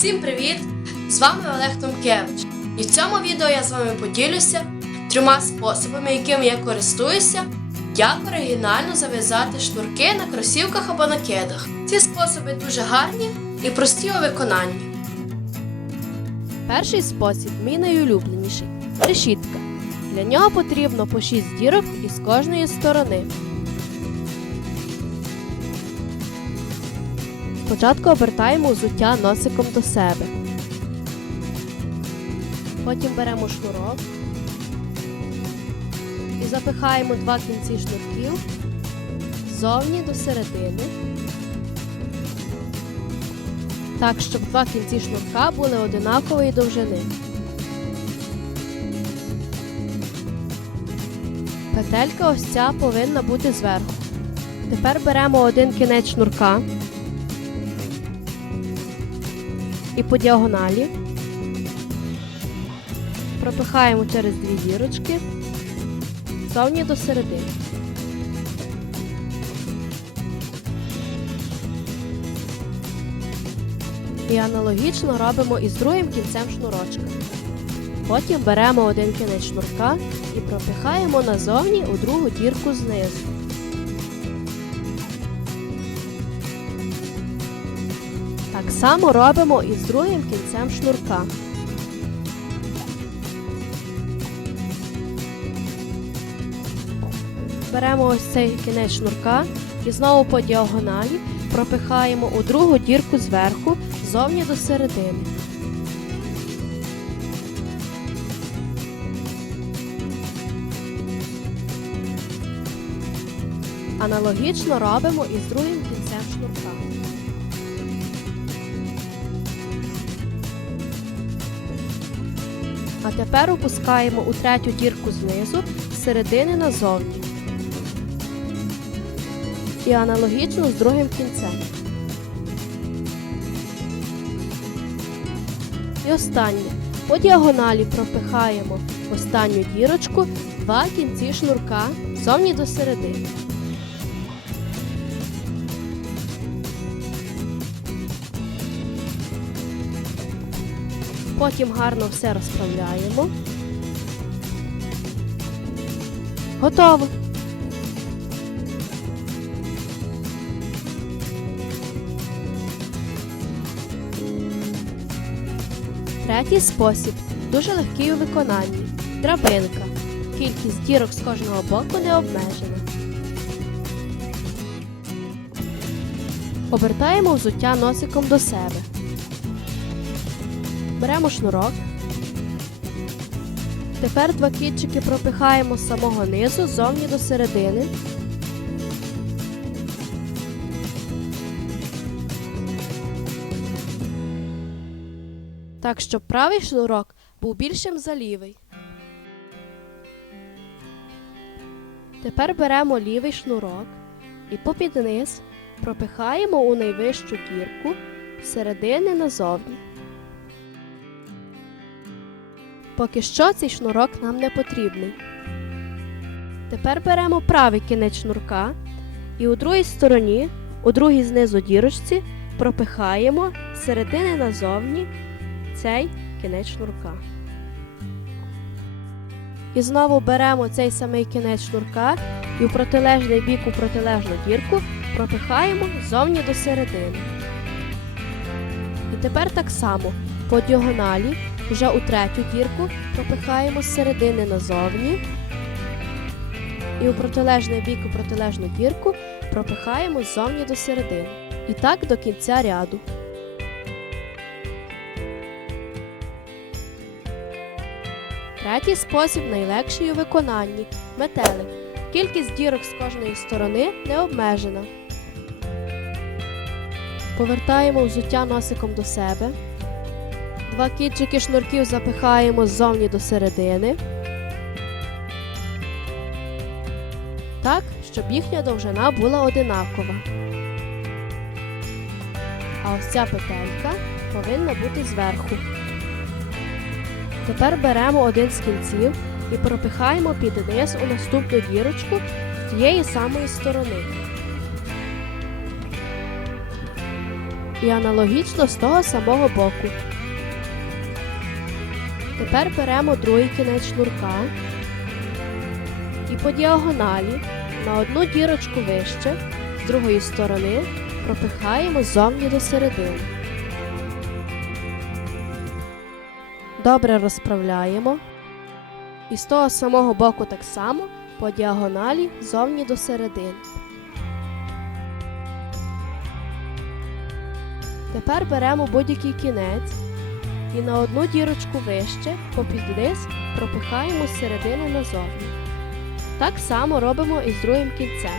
Всім привіт! З вами Олег Томкевич. І в цьому відео я з вами поділюся трьома способами, якими я користуюся, як оригінально зав'язати шнурки на кросівках або на кедах. Ці способи дуже гарні і прості у виконанні. Перший спосіб мій найулюбленіший решітка. Для нього потрібно по 6 дірок із кожної сторони. Спочатку обертаємо взуття носиком до себе. Потім беремо шнурок і запихаємо два кінці шнурків ззовні до середини. Так, щоб два кінці шнурка були одинакової довжини. Петелька ось ця повинна бути зверху. Тепер беремо один кінець шнурка і по діагоналі пропихаємо через дві дірочки зовні до середини. І аналогічно робимо із другим кінцем шнурочка. Потім беремо один кінець шнурка і пропихаємо назовні у другу дірку знизу. Так само робимо і з другим кінцем шнурка. Беремо ось цей кінець шнурка і знову по діагоналі пропихаємо у другу дірку зверху зовні до середини. Аналогічно робимо і з другим кінцем шнурка. А тепер опускаємо у третю дірку знизу з середини назовні. І аналогічно з другим кінцем. І останнє. По діагоналі пропихаємо останню дірочку два кінці шнурка зовні до середини. Потім гарно все розправляємо. Готово. Третій спосіб дуже легкий у виконанні. Драбинка. Кількість дірок з кожного боку не обмежена. Обертаємо взуття носиком до себе. Беремо шнурок. Тепер два кітчики пропихаємо з самого низу зовні до середини. Так, щоб правий шнурок був більшим за лівий. Тепер беремо лівий шнурок і попід низ пропихаємо у найвищу дірку з середини назовні. Поки що цей шнурок нам не потрібний. Тепер беремо правий кінець шнурка і у другій стороні, у другій знизу дірочці, пропихаємо з середини назовні цей кінець шнурка. І знову беремо цей самий кінець шнурка і у протилежний бік у протилежну дірку пропихаємо зовні до середини. І тепер так само по діагоналі вже у третю дірку пропихаємо з середини назовні. І у протилежний бік у протилежну дірку пропихаємо ззовні до середини. І так до кінця ряду. Третій спосіб найлегший у виконанні метелик. Кількість дірок з кожної сторони не обмежена. Повертаємо взуття носиком до себе. Два кітчики шнурків запихаємо ззовні до середини. Так, щоб їхня довжина була одинакова. А ось ця петелька повинна бути зверху. Тепер беремо один з кінців і пропихаємо під низ у наступну дірочку з тієї самої сторони. І аналогічно з того самого боку. Тепер беремо другий кінець шнурка і по діагоналі на одну дірочку вище з другої сторони пропихаємо ззовні до середини. Добре розправляємо. І з того самого боку так само по діагоналі зовні до середини. Тепер беремо будь-який кінець і на одну дірочку вище, попід низ, пропихаємо з середини назовні. Так само робимо і з другим кінцем.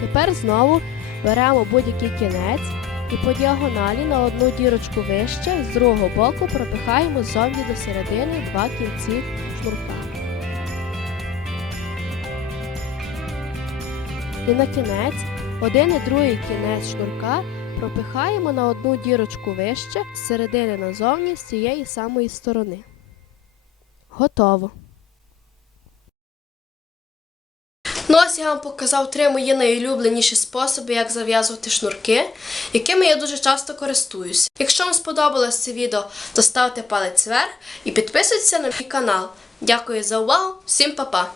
Тепер знову беремо будь-який кінець і по діагоналі на одну дірочку вище з другого боку пропихаємо ззовні до середини два кінці шнурка. І на кінець один і другий кінець шнурка пропихаємо на одну дірочку вище з середини назовні з цієї самої сторони. Готово. Ну ось я вам показав три мої найулюбленіші способи, як зав'язувати шнурки, якими я дуже часто користуюся. Якщо вам сподобалось це відео, то ставте палець вверх і підписуйтесь на мій канал. Дякую за увагу, всім па-па!